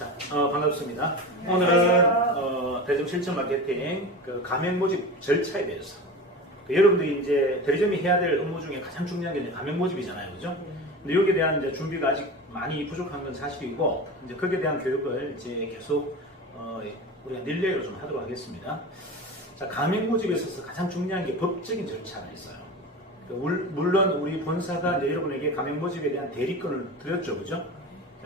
자, 반갑습니다. 오늘은 대리점 실전 마케팅 가맹 모집 절차에 대해서 여러분들이 이제 대리점이 해야 될 업무 중에 가장 중요한 게 이제 가맹 모집이잖아요, 그죠? 근데 여기에 대한 이제 준비가 아직 많이 부족한 건 사실이고 이제 거기에 대한 교육을 이제 계속 우리가 릴레이로 좀 하도록 하겠습니다. 자, 가맹 모집에 있어서 가장 중요한 게 법적인 절차가 있어요. 물론 우리 본사가 이제 여러분에게 가맹 모집에 대한 대리권을 드렸죠, 그죠?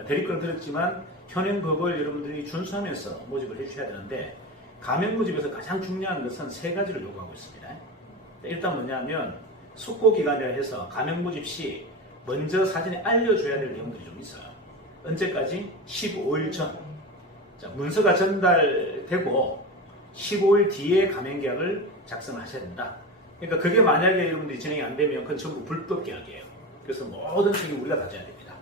대리권을 드렸지만 현행 법을 여러분들이 준수하면서 모집을 해주셔야 되는데 가맹 모집에서 가장 중요한 것은 세 가지를 요구하고 있습니다. 일단 뭐냐면 숙고기간이라 해서 가맹 모집 시 먼저 사전에 알려줘야 될 내용들이 좀 있어요. 언제까지? 15일 전. 자, 문서가 전달되고 15일 뒤에 가맹 계약을 작성을 하셔야 된다. 그러니까 그게 만약에 여러분들이 진행이 안 되면 그건 전부 불법 계약이에요. 그래서 모든 책임 우리가 다 져야 됩니다.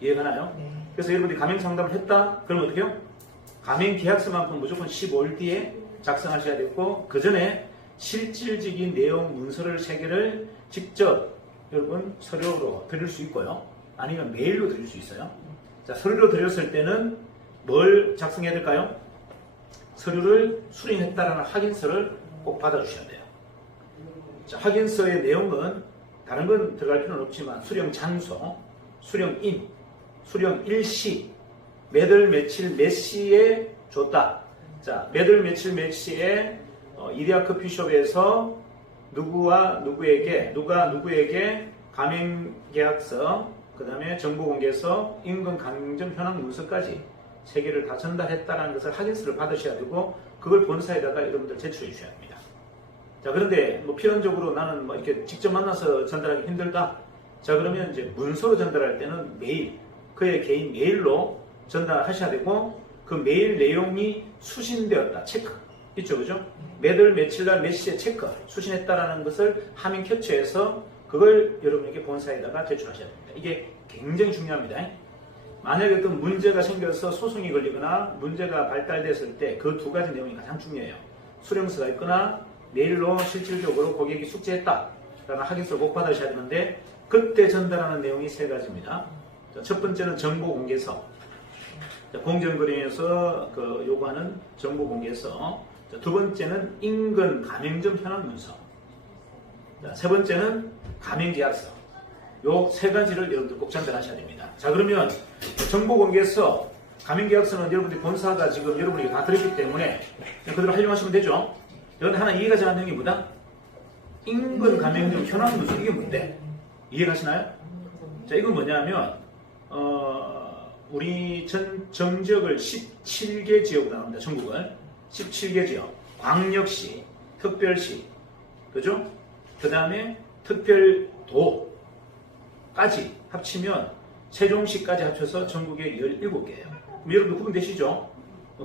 이해가나요? 네. 그래서 여러분들이 가맹 상담을 했다? 그럼 어떻게 해요? 가맹 계약서만큼 무조건 15일 뒤에 작성하셔야 되고 그 전에 실질적인 내용 문서를 3개를 직접 여러분 서류로 드릴 수 있고요. 아니면 메일로 드릴 수 있어요. 자, 서류로 드렸을 때는 뭘 작성해야 될까요? 서류를 수령했다라는 확인서를 꼭 받아주셔야 돼요. 자, 확인서의 내용은 다른 건 들어갈 필요는 없지만 수령 장소, 수령인, 수령 일시, 몇 월 며칠 몇 시에 줬다. 자, 몇 월 며칠 몇 시에 이데아 커피숍에서 누가 누구에게 가맹 계약서, 그 다음에 정보공개서, 임금 가맹점 현황 문서까지 3개를 다 전달했다는 것을 확인서를 받으셔야 되고 그걸 본사에다가 여러분들 제출해 주셔야 합니다. 자, 그런데 필연적으로 나는 이렇게 직접 만나서 전달하기 힘들다. 자, 그러면 이제 문서로 전달할 때는 메일, 그의 개인 메일로 전달하셔야 되고 그 메일 내용이 수신되었다. 체크. 있죠, 그죠? 몇 월 며칠 날 몇 시에 체크, 수신했다라는 것을 화면 캡처해서 그걸 여러분에게 본사에다가 제출하셔야 됩니다. 이게 굉장히 중요합니다. 만약에 어떤 문제가 생겨서 소송이 걸리거나 문제가 발달됐을 때 그 2가지 내용이 가장 중요해요. 수령서가 있거나 메일로 실질적으로 고객이 숙지했다 라는 확인서를 꼭 받으셔야 되는데 그때 전달하는 내용이 3가지입니다. 첫 번째는 정보공개서, 공정거래에서 요구하는 정보공개서, 두 번째는 인근 가맹점 현황 문서, 세 번째는 가맹계약서. 요 3가지를 여러분들 꼭 전달하셔야 됩니다. 자, 그러면 정보공개서, 가맹계약서는 여러분들 본사가 지금 여러분에게 다 드렸기 때문에 그대로 활용하시면 되죠. 여러분 하나 이해가 잘 안 되는 게 뭐다? 인근 가맹점 현황 문서, 이게 뭔데? 이해가시나요? 자, 이건 뭐냐면 우리 전 지역을 17개 지역으로 나눕니다. 전국을 17개 지역, 광역시, 특별시, 그죠? 그 다음에 특별도까지 합치면 세종시까지 합쳐서 전국에 17개예요. 그럼 여러분들 구분되시죠?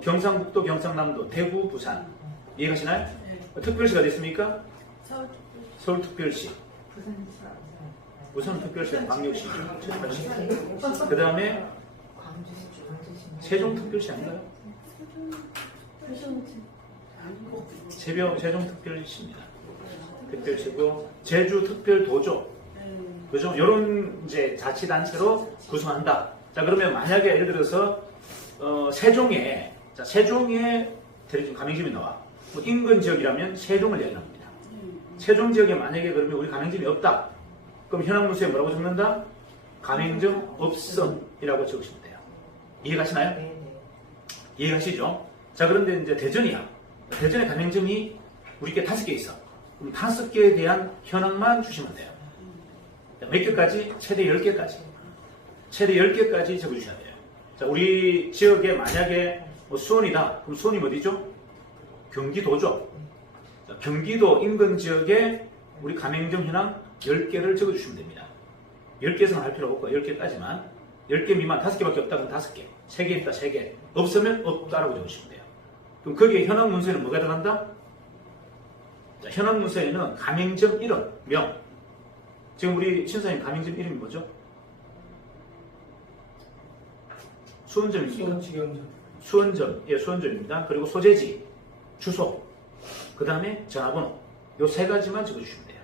경상북도, 경상남도, 대구, 부산. 이해가시나요? 특별시가 됐습니까? 서울특별시. 부산특별시는 광역시. 그 다음에 세종특별시 아닌가요? 세종특별시입니다. 특별시고 제주특별도죠. 그죠? 이런 이제 자치단체로 구성한다. 자, 그러면 만약에 예를 들어서 세종에 대리점 가맹점이 나와. 인근 지역이라면 세종을 얘기합니다. 세종 지역에 만약에 그러면 우리 가맹점이 없다. 그럼 현황 문서에 뭐라고 적는다? 가맹점 없음이라고 적으시면 돼요. 이해가시나요? 네. 이해가시죠? 자, 그런데 이제 대전이야. 대전에 가맹점이 우리께 5개 있어. 그럼 5개에 대한 현황만 주시면 돼요. 몇 개까지? 최대 10개까지. 최대 10개까지 적어주셔야 돼요. 자, 우리 지역에 만약에 수원이다. 그럼 수원이 어디죠? 경기도죠. 자, 경기도 인근 지역에 우리 가맹점 현황 10개를 적어주시면 됩니다. 10개에서는 할 필요 없고 10개까지만. 10개 미만 5개밖에 없다 그러면 5개. 3개 있다 3개. 없으면 없다라고 적으시면 돼요. 그럼 거기에 현황 문서에는 뭐가 들어간다? 자, 현황 문서에는 가맹점 이름, 명. 지금 우리 신사님 가맹점 이름이 뭐죠? 수원점입니까? 수원점. 예, 수원점입니다. 그리고 소재지, 주소, 그 다음에 전화번호. 요 3가지만 적어주시면 돼요.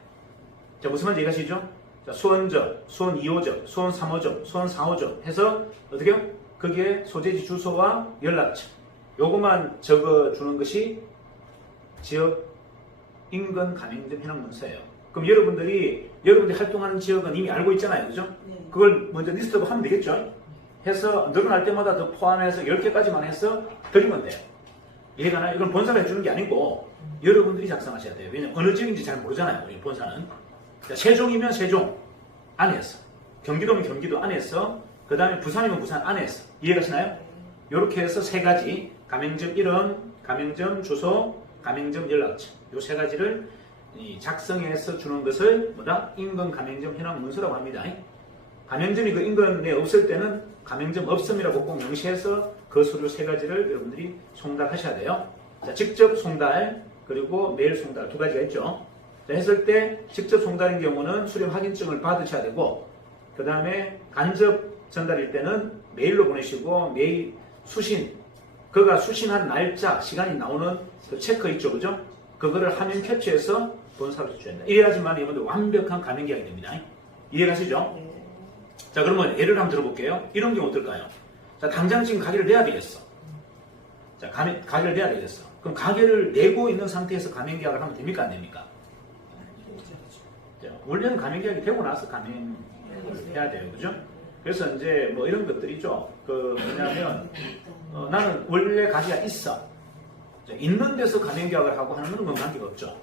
자, 무슨 말인지 이해가시죠? 자, 수원점, 수원 2호점, 수원 3호점, 수원 4호점 해서 어떻게 해요? 거기에 소재지 주소와 연락처 요것만 적어주는 것이 지역 인근 가맹점 현황 문서예요. 그럼 여러분들이 활동하는 지역은 이미 알고 있잖아요. 그죠? 그걸 먼저 리스트업 하면 되겠죠? 해서 늘어날 때마다 더 포함해서 10개까지만 해서 드리면 돼요. 이해가 나요? 이건 본사가 해주는 게 아니고 여러분들이 작성하셔야 돼요. 왜냐면 어느 지역인지 잘 모르잖아요. 우리 본사는. 자, 세종이면 세종 안에서, 경기도면 경기도 안에서, 그 다음에 부산이면 부산 안에서. 이해가시나요? 이렇게 해서 세 가지, 가맹점 이름, 가맹점 주소, 가맹점 연락처 요 세 가지를 작성해서 주는 것을 뭐다? 인근 가맹점 현황 문서라고 합니다. 가맹점이 그 인근에 없을 때는 가맹점 없음이라고 꼭 명시해서 그 서류 세 가지를 여러분들이 송달하셔야 돼요. 자, 직접 송달 그리고 메일 송달 두 가지가 있죠. 자, 했을 때 직접 송달인 경우는 수령 확인증을 받으셔야 되고, 그 다음에 간접 전달일 때는 메일로 보내시고, 메일 수신, 그가 수신한 날짜, 시간이 나오는 그 체크 있죠, 그죠? 그거를 화면 캡처해서 본사로 제출해야 된다. 이래야지만 여러분들 완벽한 가맹계약이 됩니다. 이해가시죠? 자, 그러면 예를 한번 들어볼게요. 이런 경우 어떨까요? 자, 당장 지금 가게를 내야 되겠어. 자, 가게를 내야 되겠어. 그럼 가게를 내고 있는 상태에서 가맹계약을 하면 됩니까? 안 됩니까? 자, 원래는 가맹계약이 되고 나서 가맹을 해야 돼요. 그죠? 그래서 이제 뭐 이런 것들이죠. 그 뭐냐면 나는 원래 가게가 있어. 자, 있는 데서 가맹계약을 하고 하는 건 관계가 없죠.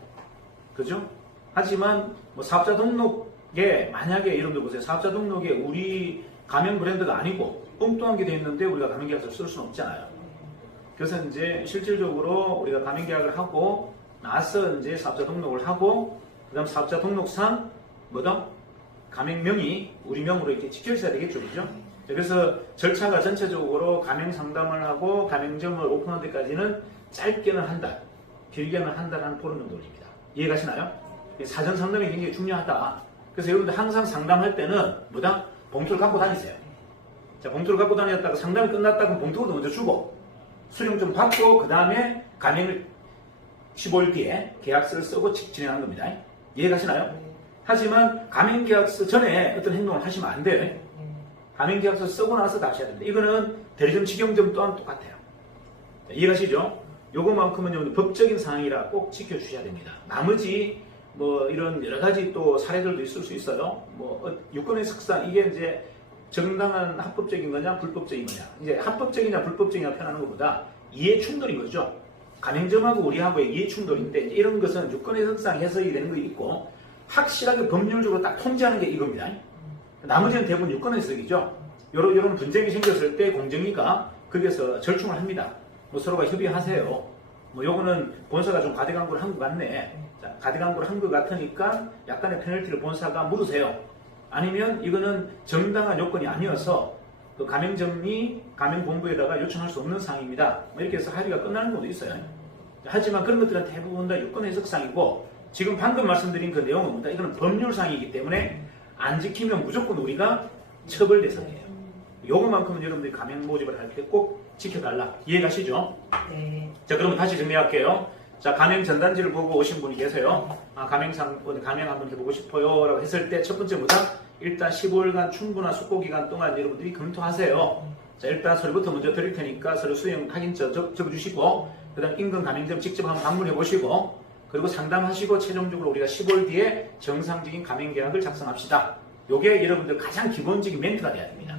그죠? 하지만 뭐 사업자 등록에 만약에 여러분들 보세요. 사업자 등록에 우리 가맹 브랜드가 아니고 엉뚱한 게 돼 있는데 우리가 가맹계약서를 쓸 수는 없잖아요. 그래서 이제 실질적으로 우리가 가맹계약을 하고 나서 이제 사업자 등록을 하고, 그 다음 사업자 등록상 뭐다? 가맹명이 우리 명으로 이렇게 찍혀 있어야 되겠죠. 그죠? 그래서 절차가 전체적으로 가맹 상담을 하고 가맹점을 오픈할 때까지는 짧게는 한 달, 길게는 한 달 한 보름 정도 걸립니다. 이해가시나요? 사전 상담이 굉장히 중요하다. 그래서 여러분들 항상 상담할 때는 뭐다? 봉투를 갖고 다니세요. 자, 봉투를 갖고 다녔다가 상담이 끝났다 그럼 봉투도 먼저 주고 수령 좀 받고 그 다음에 가맹을 15일 뒤에 계약서를 쓰고 진행하는 겁니다. 이해가시나요? 하지만 가맹계약서 전에 어떤 행동을 하시면 안 돼요. 가맹계약서 쓰고 나서 다시 해야 됩니다. 이거는 대리점, 직영점 또한 똑같아요. 자, 이해가시죠? 요거만큼은 법적인 사항이라 꼭 지켜주셔야 됩니다. 나머지 뭐 이런 여러 가지 또 사례들도 있을 수 있어요. 뭐 유권의 석상 이게 이제 정당한 합법적인 거냐 불법적인 거냐, 이제 합법적이냐 불법적이냐 표현하는 것보다 이해 충돌인 거죠. 가맹점하고 우리하고의 이해 충돌인데 이런 것은 유권의 석상 해석이 되는 거 있고 확실하게 법률적으로 딱 통제하는 게 이겁니다. 나머지는 대부분 유권 해석이죠. 이런 분쟁이 생겼을 때 공정위가 거기에서 절충을 합니다. 뭐 서로가 협의하세요. 뭐 요거는 본사가 좀 가대강구를 한 것 같네. 자, 가대강구를 한 것 같으니까 약간의 페널티를 본사가 물으세요. 아니면 이거는 정당한 요건이 아니어서 그 가맹점이 가맹본부에다가 요청할 수 없는 사항입니다. 뭐 이렇게 해서 합의가 끝나는 것도 있어요. 하지만 그런 것들은 대부분 다 유권 해석상이고 지금 방금 말씀드린 그 내용은 뭐다? 이거는 법률상이기 때문에 안 지키면 무조건 우리가 처벌 대상이에요. 요거만큼은 여러분들이 가맹 모집을 할 때 꼭 지켜달라. 이해가시죠? 네. 자, 그러면 다시 정리할게요. 자, 가맹 전단지를 보고 오신 분이 계세요. 가맹 한번 해보고 싶어요. 라고 했을 때 첫 번째 뭐다? 일단 15일간 충분한 숙고 기간 동안 여러분들이 검토하세요. 자, 일단 서류부터 먼저 드릴 테니까 서류 수령 확인처 적어주시고, 그 다음 인근 가맹점 직접 한번 방문해 보시고, 그리고 상담하시고 최종적으로 우리가 15일 뒤에 정상적인 가맹계약을 작성합시다. 요게 여러분들 가장 기본적인 멘트가 돼야 됩니다.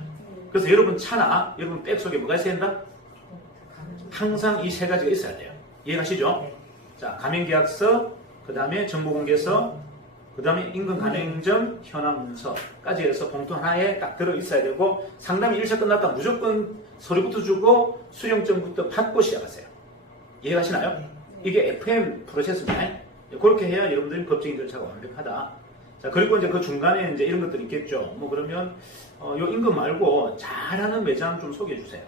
그래서 여러분 차나 여러분 백 속에 뭐가 있어야 된다? 항상 이 세 가지가 있어야 돼요. 이해가시죠? 자, 가맹계약서, 그 다음에 정보공개서, 그 다음에 인근 가맹점 현황 문서까지 해서 봉투 하나에 딱 들어있어야 되고, 상담이 1차 끝났다 무조건 서류부터 주고 수령증부터 받고 시작하세요. 이해가시나요? 이게 FM 프로세스입니다. 그렇게 해야 여러분들이 법적인 절차가 완벽하다. 자, 그리고 이제 그 중간에 이제 이런 것들이 있겠죠. 뭐 그러면 요 인근 말고 잘하는 매장 좀 소개해 주세요.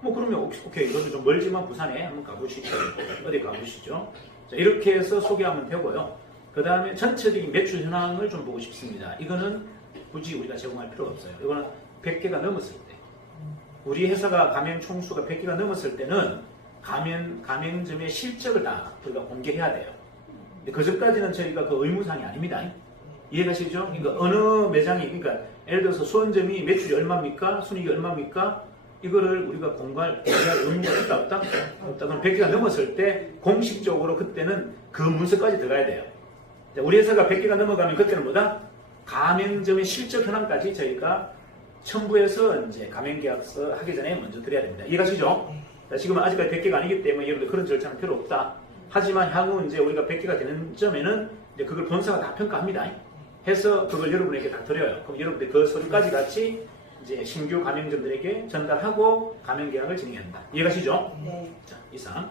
뭐 그러면 오케이 이것도 좀 멀지만 부산에 한번 가보시죠. 어디 가보시죠. 자, 이렇게 해서 소개하면 되고요. 그 다음에 전체적인 매출 현황을 좀 보고 싶습니다. 이거는 굳이 우리가 제공할 필요가 없어요. 이거는 100개가 넘었을 때, 우리 회사가 가맹 총수가 100개가 넘었을 때는 가맹점의 실적을 다 우리가 공개해야 돼요. 그 전까지는 저희가 그 의무사항이 아닙니다. 이해가시죠? 그러니까 어느 매장이, 그러니까 예를 들어서 수원점이 매출이 얼마입니까? 순이익이 얼마입니까? 이거를 우리가 공부할 의무가 있다 없다? 없다. 그럼 100개가 넘었을 때 공식적으로 그때는 그 문서까지 들어가야 돼요. 우리 회사가 100개가 넘어가면 그때는 뭐다? 가맹점의 실적 현황까지 저희가 첨부해서 이제 가맹계약서 하기 전에 먼저 드려야 됩니다. 이해가시죠? 자, 지금은 아직까지 100개가 아니기 때문에 여러분들 그런 절차는 필요 없다. 하지만 향후 이제 우리가 100개가 되는 점에는 이제 그걸 본사가 다 평가합니다. 해서 그걸 여러분에게 다 드려요. 그럼 여러분들 그 서류까지 같이 이제 신규 가맹점들에게 전달하고 가맹계약을 진행한다. 이해가시죠? 네. 자, 이상.